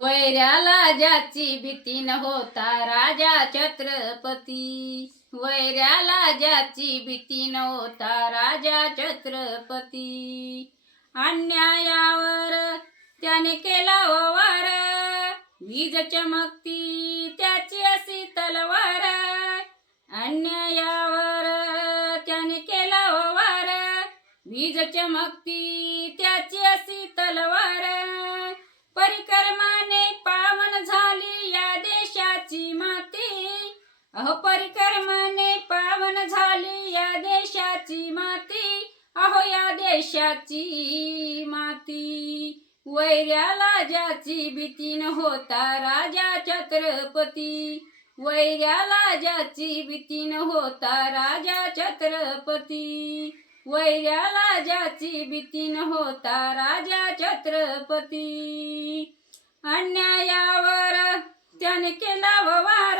वैऱ्याला ज्याची भीती न होता राजा छत्रपती, वैऱ्याला ज्याची भीती न होता राजा छत्रपती, अन्यायावर त्याने केला वार, वीज चमकती त्याची अशी तलवार, अन्यायावर त्याने केला वार, वीज चमकती त्याची अशी तलवार, परिक्रमाने पावन झाली या देशाची माती, अहो परिक्रमाने पावन झाली या देशाची माती, अहो या देशाची माती, वैऱ्याला ज्याची भीती न होता राजा छत्रपती, वैऱ्याला ज्याची भीती न होता राजा छत्रपती, वैऱ्याला ज्याची भीती न होता राजा छत्रपती, अन्यायावर त्याने केला वार,